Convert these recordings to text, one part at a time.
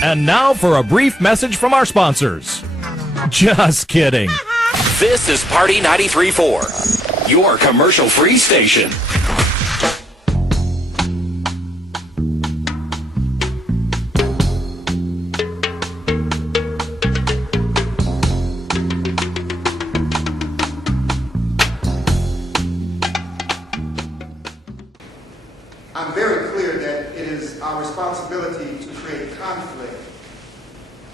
And now for a brief message from our sponsors. Just kidding. This is Party 934, your commercial-free station. I'm very clear that it is our responsibility to create conflict,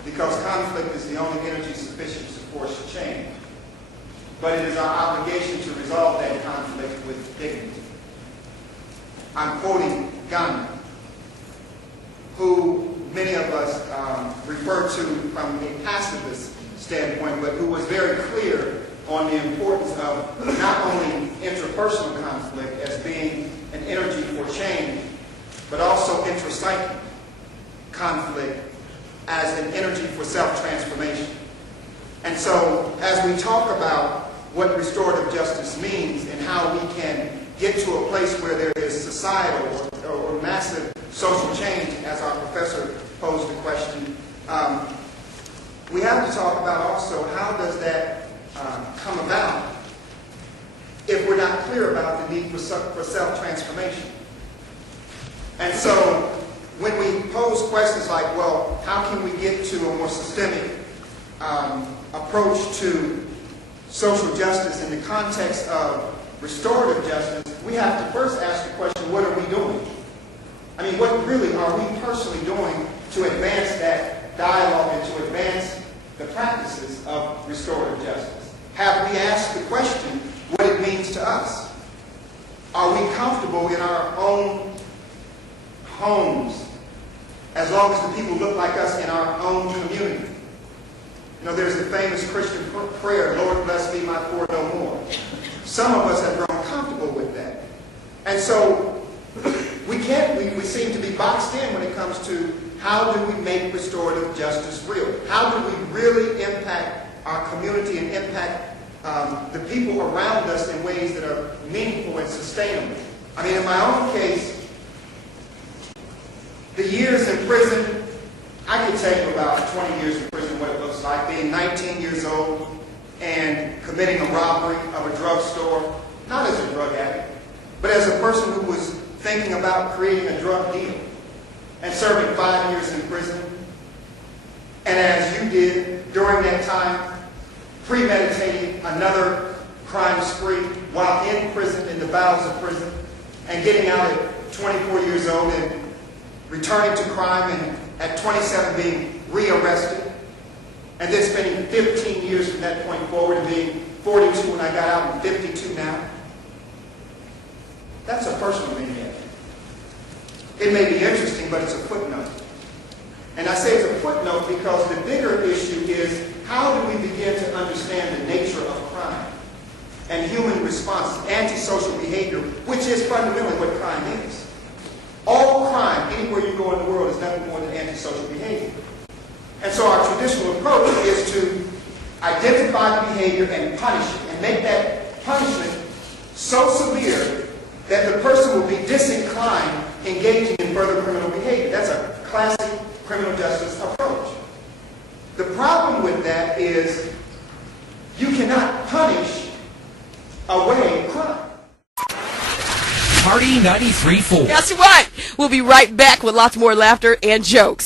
because conflict is the only energy sufficient to force change. But it is our obligation to resolve that conflict with dignity. I'm quoting Gandhi, who many of us refer to from a pacifist standpoint, but who was very clear on the importance of not only interpersonal conflict as being an energy for change, but also intrapsychic conflict as an energy for self-transformation. And so, as we talk about what restorative justice means and how we can get to a place where there is societal or massive social change, as our professor posed the question, we have to talk about also how does that come about if we're not clear about the need for self-transformation. And so when we pose questions like, well, how can we get to a more systemic approach to social justice in the context of restorative justice, we have to first ask the question, what are we doing? I mean, what really are we personally doing to advance that dialogue and to advance the practices of restorative justice? Have we asked the question what it means to us? Are we comfortable in our own homes as long as the people look like us in our own community? You know, there's the famous Christian prayer, Lord bless me, my poor no more. Some of us have grown comfortable with that. And so we seem to be boxed in when it comes to how do we make restorative justice real? How do we really impact our community and impact the people around us in ways that are meaningful and sustainable? I mean, in my own case, the years in prison, I could tell you about 20 years in prison, what it looks like, being 19 years old and committing a robbery of a drugstore, not as a drug addict, but as a person who was thinking about creating a drug deal and serving 5 years in prison. And as you did during that time, premeditating another crime spree while in prison, in the bowels of prison, and getting out at 24 years old and returning to crime, and at 27 being rearrested, and then spending 15 years from that point forward and being 42 when I got out and 52 now. That's a personal vignette. It may be interesting, but it's a footnote. And I say it's a footnote because the bigger issue is how do we begin to understand the nature of crime and human response, antisocial behavior, which is fundamentally what crime is. All crime, anywhere you go in the world, is nothing more than antisocial behavior. And so our traditional approach is to identify the behavior and punish it, and make that punishment so severe that the person will be disinclined engaging in further criminal behavior. That's a classic criminal justice approach. The problem with that is you cannot punish away crime. Party 934. Guess what? We'll be right back with lots more laughter and jokes.